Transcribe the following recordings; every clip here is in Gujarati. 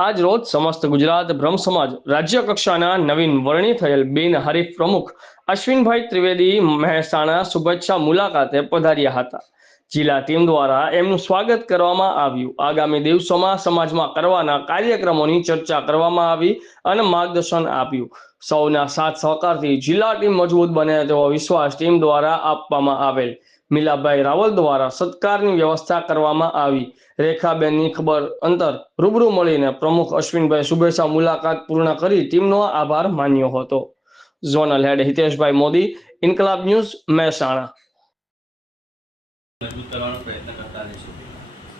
આજ રોજ સમસ્ત ગુજરાત બ્રહ્મ સમાજ રાજ્ય કક્ષાના નવીન વરણી થયેલ બિનહરીફ પ્રમુખ અશ્વિનભાઈ ત્રિવેદી મહેસાણા શુભેચ્છા મુલાકાતે પધાર્યા હતા। જિલ્લા ટીમ દ્વારા એમનું સ્વાગત કરવામાં આવ્યું। આગામી દિવસોમાં સમાજમાં કરવાના કાર્યક્રમોની ચર્ચા કરવામાં આવી અને માર્ગદર્શન આપ્યું। સૌના સાથ સહકારથી જિલ્લા ટીમ મજબૂત બને તેવો વિશ્વાસ ટીમ દ્વારા આપવામાં આવેલ। મીલાભાઈ રાવલ દ્વારા સત્કારની વ્યવસ્થા કરવામાં આવી। રેખાબેનની ખબર અંતર રૂબરૂ મળીને પ્રમુખ અશ્વિનભાઈ શુભેચ્છા મુલાકાત પૂર્ણ કરી ટીમનો આભાર માન્યો હતો। ઝોનલ હેડ હિતેશભાઈ મોદી, ઇન્કલાબ ન્યૂઝ, મહેસાણા।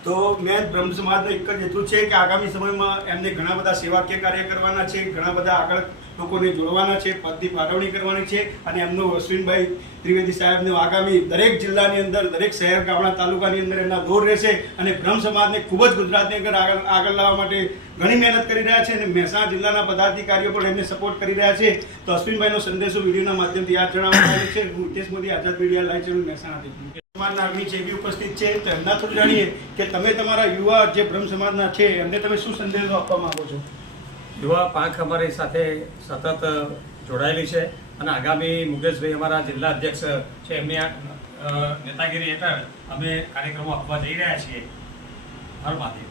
તો મેં બ્રહ્મ સમાજનો એક જ હેતુ છે કે આગામી સમયમાં એમને ઘણા બધા સેવાકીય કાર્ય કરવાના છે, ઘણા બધા આગળ લોકોને જોડવાના છે, પદની ફાળવણી કરવાની છે અને એમનો અશ્વિનભાઈ ત્રિવેદી સાહેબનો આગામી દરેક જિલ્લાની અંદર, દરેક શહેર ગામડા તાલુકાની અંદર એમના દોર રહેશે અને બ્રહ્મ સમાજને ખૂબ જ ગુજરાતની અંદર આગળ લાવવા માટે ઘણી મહેનત કરી રહ્યા છે અને મહેસાણા જિલ્લાના પદાધિકારીઓ પણ એમને સપોર્ટ કરી રહ્યા છે। તો અશ્વિનભાઈનો સંદેશો વિડીયોના માધ્યમથી યાદ જણાવવામાં આવે છે। હું હિતેશ મોદી, આઝાદ મીડિયા લાઈવ ચેનલ, મહેસાણાથી। સમાજના અગ્નિ છે બી ઉપસ્થિત છે, તો એમના થોડું જાણીએ કે તમે તમારા યુવા જે બ્રહ્મ સમાજના છે એમને તમે શું સંદેશો આપવા માંગો છો? યુવા પાંખ અમારી સાથે સતત જોડાયેલી છે અને આગામી મુકેશભાઈ અમારા જિલ્લા અધ્યક્ષ છે, એમની નેતાગીરી હેઠળ અમે કાર્યક્રમો આપવા જઈ રહ્યા છીએ। હર મહાદેવ।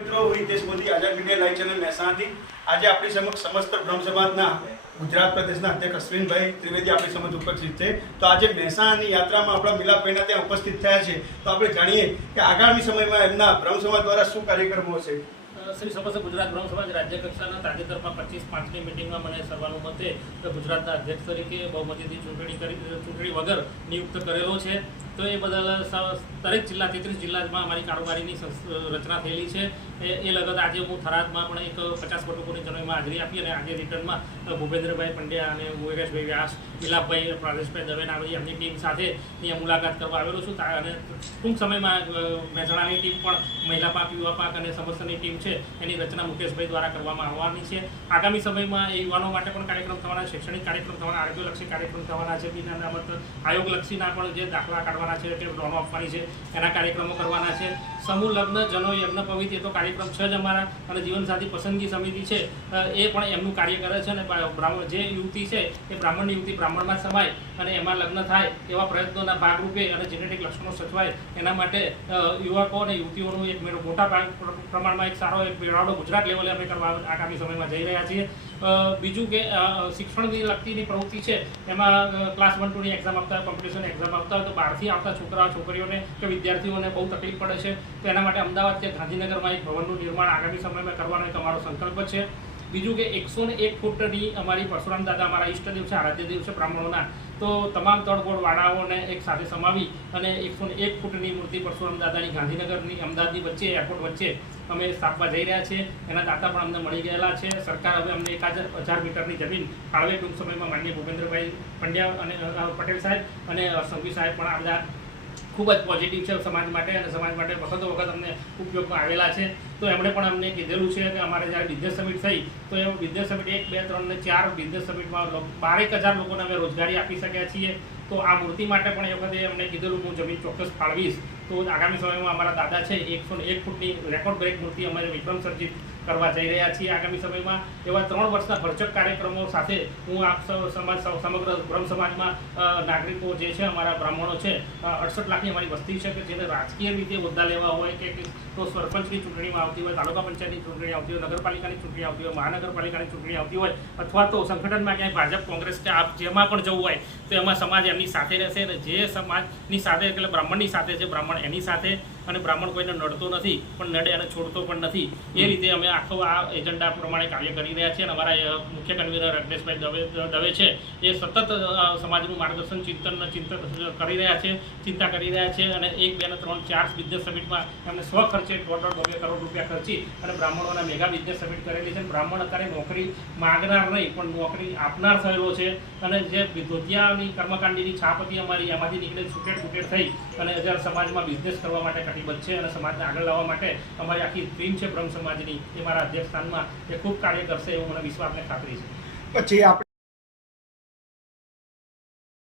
મિત્રો, હું હિતેશ મોદી, આઝાદ મીડિયા લાઈવ ચેનલ, મહેસાણાથી। આજે આપણી સમક્ષ સમસ્ત બ્રહ્મ સમાજના ગુજરાત પ્રદેશના અધ્યક્ષ અશ્વિનભાઈ ત્રિવેદી આપણી સમક્ષ ઉપસ્થિત છે। તો આજે મહેસાણાની યાત્રામાં આપણા મિલાભાઈના ત્યાં ઉપસ્થિત થયા છે, તો આપણે જાણીએ કે આગામી સમયમાં એમના બ્રહ્મ સમાજ દ્વારા શું કાર્યક્રમો હશે। શ્રી સમસ્ત ગુજરાત બ્રહ્મ સમાજ રાજ્ય કક્ષાના તાજેતરમાં 25/5ની મિટિંગમાં મને સર્વાનુમતે ગુજરાતના અધ્યક્ષ તરીકે બહુમતીથી ચૂંટણી વગર નિયુક્ત કરેલો છે। તો એ બદલ દરેક જિલ્લા 33 જિલ્લામાં અમારી કારોબારીની રચના થયેલી છે। એ લગત આજે હું થરાદમાં પણ એક 50 કુટુંબોની જન્મમાં હાજરી આપી અને આજે રિટર્નમાં ભૂપેન્દ્રભાઈ પંડ્યા અને મુકેશભાઈ વ્યાસ, મિલાપભાઈ, પ્રાદેશભાઈ દવેના આવી એમની ટીમ સાથે અહીંયા મુલાકાત કરવા આવેલો છું અને ટૂંક સમયમાં મહેસાણાની ટીમ પણ મહિલા પાંખ, યુવા પાંખ અને સમસ્તની ટીમ છે એની રચના મુકેશભાઈ દ્વારા કરવામાં આવવાની છે। આગામી સમયમાં એ યુવાનો માટે પણ કાર્યક્રમ થવાના, શૈક્ષણિક કાર્યક્રમ થવાના, આરોગ્યલક્ષી કાર્યક્રમ થવાના છે, બિન અનામત આયોગલક્ષીના પણ જે દાખલા કાઢવાના છે, તે લોનો આપવાની છે, એના કાર્યક્રમો કરવાના છે। સમૂહ લગ્ન, જનો યજ્ઞ પવિત્ર એ તો કાર્યક્રમ છે જ અમારા અને જીવનસાથી પસંદગી સમિતિ છે એ પણ એમનું કાર્ય કરે છે અને જે યુવતી છે એ બ્રાહ્મણની યુવતી બ્રાહ્મણમાં સમાય અને એમાં લગ્ન થાય એવા પ્રયત્નોના ભાગરૂપે અને જેનેટિક લક્ષણો સચવાય એના માટે યુવકો અને યુવતીઓનું એક મોટા પ્રમાણમાં એક સારો એક મેળાવડો ગુજરાત લેવલે અમે કરવા આગામી સમયમાં જઈ રહ્યા છીએ। બીજું કે શિક્ષણની લગતીની પ્રવૃત્તિ છે એમાં ક્લાસ 1 2ની એક્ઝામ આપતા હોય, કોમ્પિટિશન એક્ઝામ આપતા હોય તો બહારથી આવતા છોકરા છોકરીઓને કે વિદ્યાર્થીઓને બહુ તકલીફ પડે છે। તો એના માટે અમદાવાદ કે ગાંધીનગરમાં એક ભવનનું નિર્માણ આગામી સમયમાં કરવાનો એક અમારો સંકલ્પ છે। બીજું કે 101 ફૂટની અમારી પરશુરામ દાદા અમારા ઈષ્ટદેવ છે, આરાધ્ય દેવ છે બ્રાહ્મણોના, તો તમામ તળગોળ વાડાઓને એક સાથે સમાવી અને 101 ફૂટની મૂર્તિ પરશુરામ દાદાની ગાંધીનગરની અમદાવાદની વચ્ચે, એરપોર્ટ વચ્ચે અમે સ્થાપવા જઈ રહ્યા છીએ। એના દાતા પણ અમને મળી ગયેલા છે। સરકાર હવે અમને 1000 મીટરની જમીન ફાળવે ટૂંક સમયમાં માનનીય ભૂપેન્દ્રભાઈ પંડ્યા અને પટેલ સાહેબ અને સંઘવી સાહેબ પણ આ બધા ખૂબ જ પોઝિટિવ છે સમાજ માટે અને સમાજ માટે વખતો વખત અમને ઉપયોગમાં આવેલા છે। તો એમણે પણ અમને કીધેલું છે કે અમારે જ્યારે બિઝનેસ સમિટ થઈ તો એ બિઝનેસ સમિટ 1, 2, 3 અને 4 બિઝનેસ સમિટમાં 12,000 લોકોને અમે રોજગારી આપી શક્યા છીએ। તો આ મૂર્તિ માટે પણ એ વખતે અમને કીધેલું હું જમીન ચોક્કસ ફાળવીશ। તો આગામી સમયમાં અમારા દાદા છે 101 ફૂટની રેકોર્ડ બ્રેક મૂર્તિ અમારે વિક્રમ સર્જિત કરવા જઈ રહ્યા છીએ આગામી સમયમાં। એવા 3 વર્ષના ભરચક કાર્યક્રમો સાથે હું આપ સમાજ સમગ્ર બ્રહ્મ સમાજમાં નાગરિકો જે છે અમારા બ્રાહ્મણો છે, 68 લાખની અમારી વસ્તી છે કે જેને રાજકીય રીતે હોદ્દા લેવા હોય કે તો સરપંચની ચૂંટણીમાં આવતી હોય, તાલુકા પંચાયતની ચૂંટણી આવતી હોય, નગરપાલિકાની ચૂંટણી આવતી હોય, મહાનગરપાલિકાની ચૂંટણી આવતી હોય અથવા તો સંગઠનમાં ક્યાંય ભાજપ, કોંગ્રેસ કે આપ જેમાં પણ જવું હોય તો એમાં સમાજ એમની સાથે રહેશે અને જે સમાજની સાથે એટલે બ્રાહ્મણની સાથે છે, બ્રાહ્મણ એની સાથે અને બ્રાહ્મણ કોઈને નડતો નથી પણ નડે અને છોડતો પણ નથી। એ રીતે અમે આખો આ એજન્ડા પ્રમાણે કાર્ય કરી રહ્યા છીએ અને અમારા મુખ્ય કન્વીનર રજનીશભાઈ દવે છે એ સતત સમાજનું માર્ગદર્શન ચિંતા કરી રહ્યા છે અને 1, 2 અને 3, 4 બિઝનેસ સમિટમાં એમને સ્વખર્ચે 1.5 કરોડ રૂપિયા ખર્ચી અને બ્રાહ્મણોના મેગા બિઝનેસ સમિટ કરેલી છે। બ્રાહ્મણ અત્યારે નોકરી માગનાર નહીં પણ નોકરી આપનાર થયેલો છે અને જે ધોતિયાની કર્મકાંડીની છાપ હતી અમારી એમાંથી નીકળે છૂટેડ થઈ અને જ્યારે સમાજમાં બિઝનેસ કરવા માટે કટિબદ્ધ છે અને સમાજને આગળ લાવવા માટે અમારી આખી ટીમ છે બ્રહ્મ સમાજની એ મારા અધ્યક્ષ સ્થાનમાં એ ખૂબ કાર્ય કરશે એવો મને વિશ્વાસને ખાતરી છે। પછી આપણે